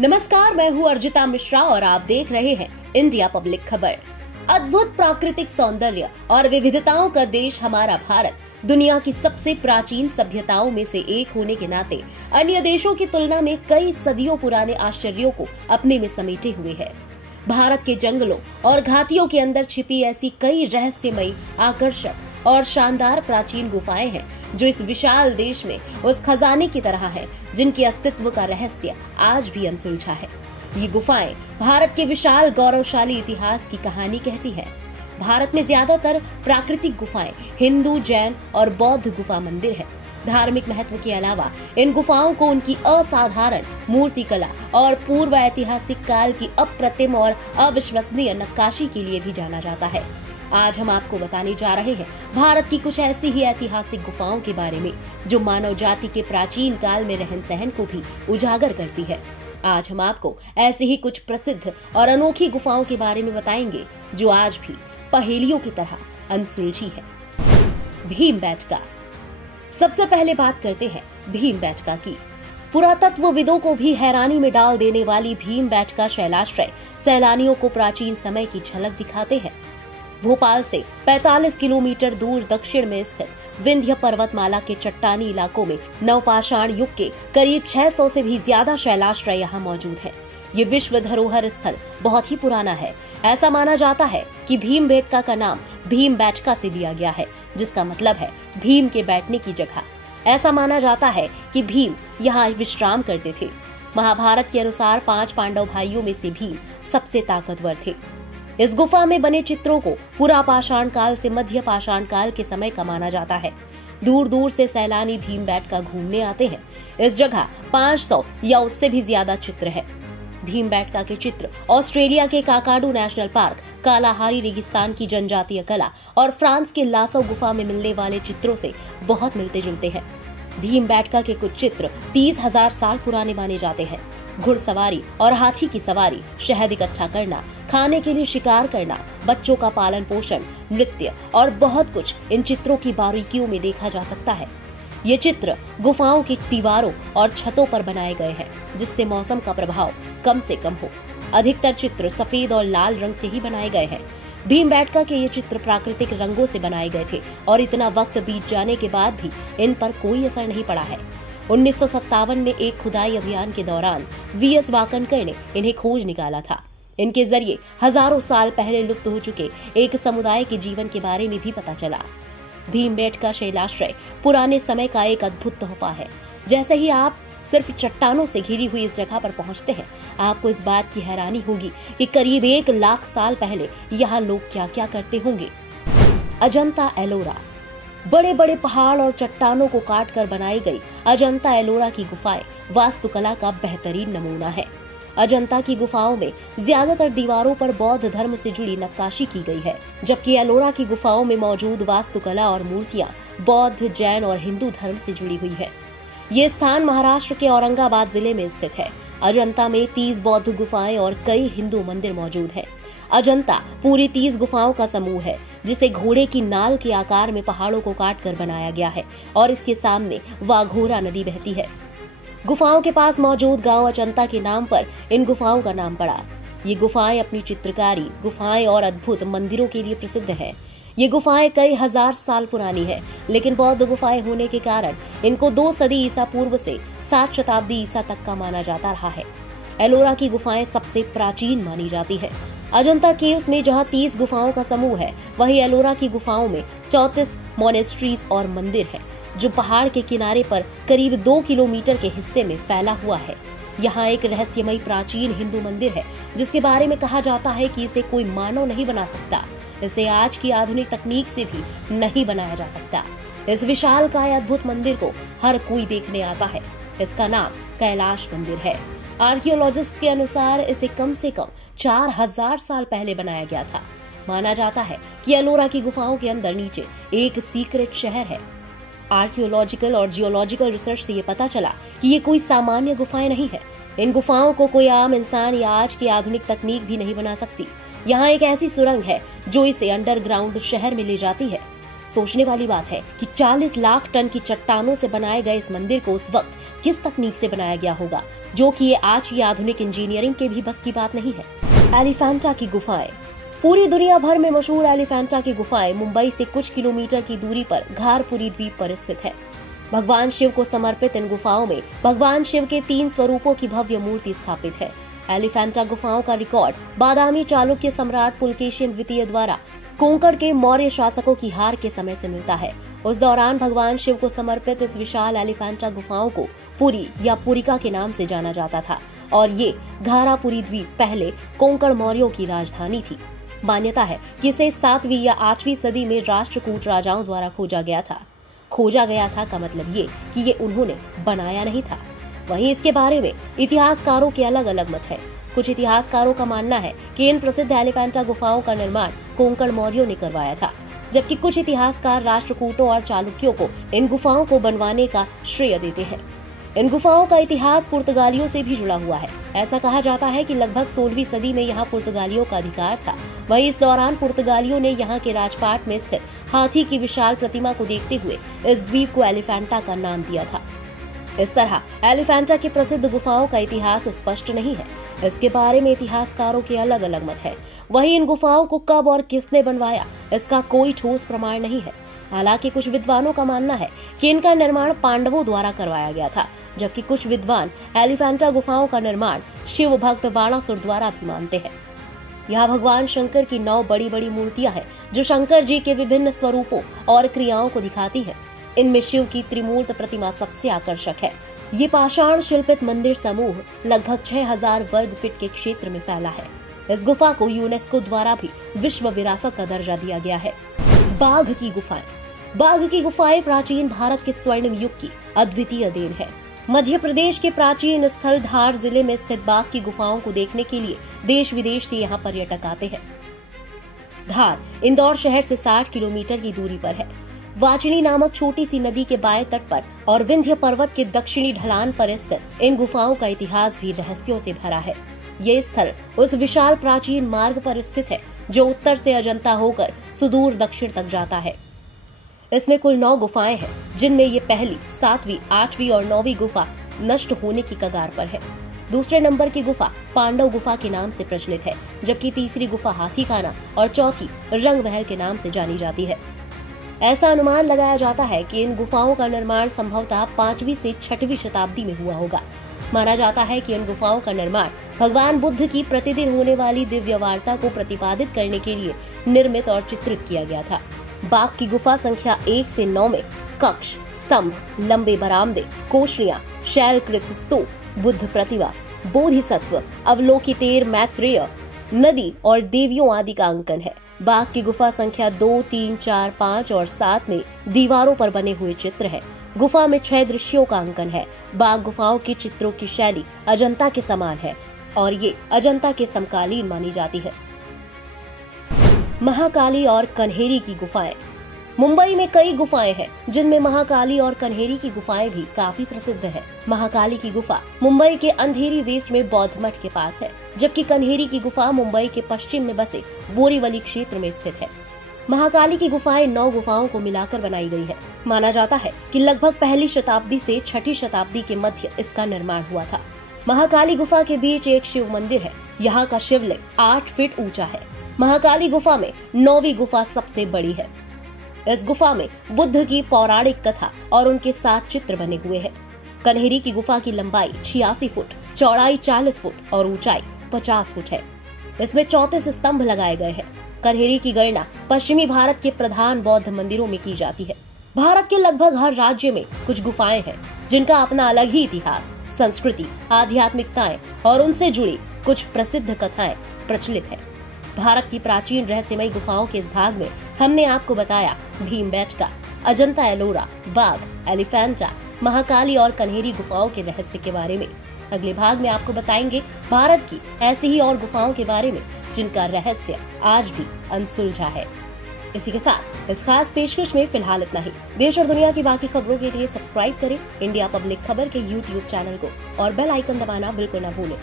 नमस्कार, मैं हूँ अर्जिता मिश्रा और आप देख रहे हैं इंडिया पब्लिक खबर। अद्भुत प्राकृतिक सौंदर्य और विविधताओं का देश हमारा भारत दुनिया की सबसे प्राचीन सभ्यताओं में से एक होने के नाते अन्य देशों की तुलना में कई सदियों पुराने आश्चर्यों को अपने में समेटे हुए है। भारत के जंगलों और घाटियों के अंदर छिपी ऐसी कई रहस्यमयी, आकर्षक और शानदार प्राचीन गुफाएं हैं जो इस विशाल देश में उस खजाने की तरह है जिनके अस्तित्व का रहस्य आज भी अनसुलझा है। ये गुफाएं भारत के विशाल गौरवशाली इतिहास की कहानी कहती है। भारत में ज्यादातर प्राकृतिक गुफाएं हिंदू, जैन और बौद्ध गुफा मंदिर है। धार्मिक महत्व के अलावा इन गुफाओं को उनकी असाधारण मूर्तिकला और पूर्व ऐतिहासिक काल की अप्रतिम और अविश्वसनीय नक्काशी के लिए भी जाना जाता है। आज हम आपको बताने जा रहे हैं भारत की कुछ ऐसी ही ऐतिहासिक गुफाओं के बारे में जो मानव जाति के प्राचीन काल में रहन सहन को भी उजागर करती है। आज हम आपको ऐसी ही कुछ प्रसिद्ध और अनोखी गुफाओं के बारे में बताएंगे जो आज भी पहेलियों की तरह अनसुलझी है। भीमबेटका। सबसे पहले बात करते हैं भीमबेटका की। पुरातत्वविदों को भी हैरानी में डाल देने वाली भीमबेटका शैलाश्रय सैलानियों को प्राचीन समय की झलक दिखाते हैं। भोपाल से 45 किलोमीटर दूर दक्षिण में स्थित विंध्य पर्वतमाला के चट्टानी इलाकों में नवपाषाण युग के करीब 600 से भी ज्यादा शैलाश्रय यहाँ मौजूद हैं। ये विश्व धरोहर स्थल बहुत ही पुराना है। ऐसा माना जाता है कि भीमबेटका का नाम भीमबेटका से लिया गया है, जिसका मतलब है भीम के बैठने की जगह। ऐसा माना जाता है कि भीम यहाँ विश्राम करते थे। महाभारत के अनुसार 5 पांडव भाइयों में से भीम सबसे ताकतवर थे। इस गुफा में बने चित्रों को पुरा पाषाण काल से मध्य पाषाण काल के समय का माना जाता है। दूर दूर से सैलानी भीमबेटका घूमने आते हैं। इस जगह 500 या उससे भी ज्यादा चित्र है। भीमबेटका के चित्र ऑस्ट्रेलिया के काकाडू नेशनल पार्क, कालाहारी रेगिस्तान की जनजातीय कला और फ्रांस के लासो गुफा में मिलने वाले चित्रों से बहुत मिलते जुलते हैं। भीमबेटका के कुछ चित्र 30,000 साल पुराने माने जाते हैं। घुड़सवारी और हाथी की सवारी, शहद इकट्ठा करना, खाने के लिए शिकार करना, बच्चों का पालन पोषण, नृत्य और बहुत कुछ इन चित्रों की बारीकियों में देखा जा सकता है। ये चित्र गुफाओं की दीवारों और छतों पर बनाए गए हैं, जिससे मौसम का प्रभाव कम से कम हो। अधिकतर चित्र सफेद और लाल रंग से ही बनाए गए हैं। भीमबेटका के ये चित्र प्राकृतिक रंगों से बनाए गए थे और इतना वक्त बीत जाने के बाद भी इन पर कोई असर नहीं पड़ा है। 1957 में एक खुदाई अभियान के दौरान वीएस वाकनकर ने इन्हें खोज निकाला था। इनके जरिए हजारों साल पहले लुप्त हो चुके एक समुदाय के जीवन के बारे में भी पता चला। भीमबेटका शैलाश्रय पुराने समय का एक अद्भुत तोहफा है। जैसे ही आप सिर्फ चट्टानों से घिरी हुई इस जगह पर पहुंचते हैं, आपको इस बात की हैरानी होगी कि करीब 1 लाख साल पहले यहाँ लोग क्या क्या करते होंगे। अजंता एलोरा। बड़े बड़े पहाड़ और चट्टानों को काट कर बनाई गई अजंता एलोरा की गुफाएं वास्तुकला का बेहतरीन नमूना है। अजंता की गुफाओं में ज्यादातर दीवारों पर बौद्ध धर्म से जुड़ी नक्काशी की गई है, जबकि एलोरा की गुफाओं में मौजूद वास्तुकला और मूर्तियां बौद्ध, जैन और हिंदू धर्म से जुड़ी हुई है। ये स्थान महाराष्ट्र के औरंगाबाद जिले में स्थित है। अजंता में 30 बौद्ध गुफाएं और कई हिंदू मंदिर मौजूद हैं। अजंता पूरी 30 गुफाओं का समूह है, जिसे घोड़े की नाल के आकार में पहाड़ों को काट कर बनाया गया है और इसके सामने वाघोरा नदी बहती है। गुफाओं के पास मौजूद गांव अजंता के नाम पर इन गुफाओं का नाम पड़ा। ये गुफाएं अपनी चित्रकारी, गुफाएं और अद्भुत मंदिरों के लिए प्रसिद्ध है। ये गुफाएं कई हजार साल पुरानी है, लेकिन बौद्ध गुफाएं होने के कारण इनको 2 सदी ईसा पूर्व से 7 शताब्दी ईसा तक का माना जाता रहा है। एलोरा की गुफाएं सबसे प्राचीन मानी जाती है। अजंता केव्स में जहां 30 गुफाओं का समूह है, वहीं एलोरा की गुफाओं में 34 मोनेस्ट्रीज और मंदिर है, जो पहाड़ के किनारे पर करीब 2 किलोमीटर के हिस्से में फैला हुआ है। यहाँ एक रहस्यमयी प्राचीन हिंदू मंदिर है, जिसके बारे में कहा जाता है कि इसे कोई मानव नहीं बना सकता। इसे आज की आधुनिक तकनीक से भी नहीं बनाया जा सकता। इस विशालकाय अद्भुत मंदिर को हर कोई देखने आता है। इसका नाम कैलाश मंदिर है। आर्कियोलॉजिस्ट के अनुसार इसे कम से कम 4000 साल पहले बनाया गया था। माना जाता है कि एलोरा की गुफाओं के अंदर नीचे एक सीक्रेट शहर है। आर्कियोलॉजिकल और जियोलॉजिकल रिसर्च से ये पता चला कि ये कोई सामान्य गुफाएं नहीं है। इन गुफाओं को कोई आम इंसान या आज की आधुनिक तकनीक भी नहीं बना सकती। यहाँ एक ऐसी सुरंग है जो इसे अंडरग्राउंड शहर में ले जाती है। सोचने वाली बात है कि 40 लाख टन की चट्टानों से बनाए गए इस मंदिर को उस वक्त किस तकनीक से बनाया गया होगा। जो कि ये आज की आधुनिक इंजीनियरिंग के भी बस की बात नहीं है। एलिफेंटा की गुफाएं। पूरी दुनिया भर में मशहूर एलिफेंटा की गुफाएं मुंबई से कुछ किलोमीटर की दूरी पर घारपुरी द्वीप पर स्थित है। भगवान शिव को समर्पित इन गुफाओं में भगवान शिव के 3 स्वरूपों की भव्य मूर्ति स्थापित है। एलिफेंटा गुफाओं का रिकॉर्ड बादामी चालुक्य सम्राट पुलकेशिन द्वितीय द्वारा कोंकण के मौर्य शासकों की हार के समय से मिलता है। उस दौरान भगवान शिव को समर्पित इस विशाल एलिफेंटा गुफाओं को पुरी या पुरिका के नाम से जाना जाता था और ये घारापुरी द्वीप पहले कोंकण मौर्यों की राजधानी थी। मान्यता है कि इसे 7वीं या 8वीं सदी में राष्ट्रकूट राजाओं द्वारा खोजा गया था। खोजा गया था का मतलब ये कि ये उन्होंने बनाया नहीं था। वहीं इसके बारे में इतिहासकारों के अलग अलग मत है। कुछ इतिहासकारों का मानना है कि इन प्रसिद्ध एलिफेंटा गुफाओं का निर्माण कोंकण मौर्यों ने करवाया था, जबकि कुछ इतिहासकार राष्ट्रकूटों और चालुक्यों को इन गुफाओं को बनवाने का श्रेय देते हैं। इन गुफाओं का इतिहास पुर्तगालियों से भी जुड़ा हुआ है। ऐसा कहा जाता है कि लगभग 16वीं सदी में यहाँ पुर्तगालियों का अधिकार था। वहीं इस दौरान पुर्तगालियों ने यहाँ के राजपाट में स्थित हाथी की विशाल प्रतिमा को देखते हुए इस द्वीप को एलिफेंटा का नाम दिया था। इस तरह एलिफेंटा की प्रसिद्ध गुफाओं का इतिहास स्पष्ट नहीं है। इसके बारे में इतिहासकारों के अलग अलग मत है। वहीं इन गुफाओं को कब और किसने बनवाया, इसका कोई ठोस प्रमाण नहीं है। हालांकि कुछ विद्वानों का मानना है कि इनका निर्माण पांडवों द्वारा करवाया गया था, जबकि कुछ विद्वान एलिफेंटा गुफाओं का निर्माण शिव भक्त बाणासुर द्वारा भी मानते हैं। यहाँ भगवान शंकर की 9 बड़ी बड़ी मूर्तियां हैं, जो शंकर जी के विभिन्न स्वरूपों और क्रियाओं को दिखाती हैं। इनमें शिव की त्रिमूर्त प्रतिमा सबसे आकर्षक है। ये पाषाण शिल्पित मंदिर समूह लगभग 6000 वर्ग फीट के क्षेत्र में फैला है। इस गुफा को यूनेस्को द्वारा भी विश्व विरासत का दर्जा दिया गया है। बाघ की गुफाएं। बाघ की गुफाएं प्राचीन भारत के स्वर्णिम युग की अद्वितीय देन है। मध्य प्रदेश के प्राचीन स्थल धार जिले में स्थित बाघ की गुफाओं को देखने के लिए देश विदेश से यहाँ पर्यटक आते हैं। धार इंदौर शहर से 60 किलोमीटर की दूरी पर है। वाचिनी नामक छोटी सी नदी के बाएं तट पर और विंध्य पर्वत के दक्षिणी ढलान पर स्थित इन गुफाओं का इतिहास भी रहस्यों से भरा है। ये स्थल उस विशाल प्राचीन मार्ग पर स्थित है जो उत्तर से अजंता होकर सुदूर दक्षिण तक जाता है। इसमें कुल 9 गुफाएं हैं, जिनमें ये पहली, 7वीं, 8वीं और 9वीं गुफा नष्ट होने की कगार पर है। दूसरे नंबर की गुफा पांडव गुफा के नाम से प्रचलित है, जबकि तीसरी गुफा हाथीखाना और चौथी रंग महल के नाम से जानी जाती है। ऐसा अनुमान लगाया जाता है कि इन गुफाओं का निर्माण संभवतः 5वीं से 6वीं शताब्दी में हुआ होगा। माना जाता है कि इन गुफाओं का निर्माण भगवान बुद्ध की प्रतिदिन होने वाली दिव्य वार्ता को प्रतिपादित करने के लिए निर्मित और चित्रित किया गया था। बाघ की गुफा संख्या 1 से 9 में कक्ष, स्तंभ, लंबे बरामदे, कोठरियां, शैलकृत स्तूप, बुद्ध प्रतिमा, बोधिसत्व, अवलोकितेर मैत्रेय, नदी और देवियों आदि का अंकन है। बाघ की गुफा संख्या 2, 3, 4, 5 और 7 में दीवारों पर बने हुए चित्र है। गुफा में 6 दृश्यों का अंकन है। बाघ गुफाओं की चित्रों की शैली अजंता के समान है और ये अजंता के समकालीन मानी जाती है। महाकाली और कन्हेरी की गुफाएं। मुंबई में कई गुफाएं हैं, जिनमें महाकाली और कन्हेरी की गुफाएं भी काफी प्रसिद्ध है। महाकाली की गुफा मुंबई के अंधेरी वेस्ट में बौद्ध मठ के पास है, जबकि कन्हेरी की गुफा मुंबई के पश्चिम में बसे बोरीवली क्षेत्र में स्थित है। महाकाली की गुफाएं 9 गुफाओं को मिलाकर बनाई गई है। माना जाता है कि लगभग 1ली शताब्दी से 6ठी शताब्दी के मध्य इसका निर्माण हुआ था। महाकाली गुफा के बीच एक शिव मंदिर है। यहाँ का शिवलिंग 8 फीट ऊंचा है। महाकाली गुफा में 9वीं गुफा सबसे बड़ी है। इस गुफा में बुद्ध की पौराणिक कथा और उनके 7 चित्र बने हुए हैं। कन्हेरी की गुफा की लंबाई 86 फुट, चौड़ाई 40 फुट और ऊंचाई 50 फुट है। इसमें 34 स्तंभ लगाए गए हैं। कन्हेरी की गणना पश्चिमी भारत के प्रधान बौद्ध मंदिरों में की जाती है। भारत के लगभग हर राज्य में कुछ गुफाएं हैं, जिनका अपना अलग ही इतिहास, संस्कृति, आध्यात्मिकताएं और उनसे जुड़ी कुछ प्रसिद्ध कथाएं प्रचलित है। भारत की प्राचीन रहस्यमयी गुफाओं के इस भाग में हमने आपको बताया भीमबेटका, अजंता एलोरा, बाघ, एलिफेंटा, महाकाली और कन्हेरी गुफाओं के रहस्य के बारे में। अगले भाग में आपको बताएंगे भारत की ऐसी ही और गुफाओं के बारे में, जिनका रहस्य आज भी अनसुलझा है। इसी के साथ इस खास पेशकश में फिलहाल इतना ही। देश और दुनिया की बाकी खबरों के लिए सब्सक्राइब करें इंडिया पब्लिक खबर के YouTube चैनल को और बेल आइकन दबाना बिल्कुल न भूलें।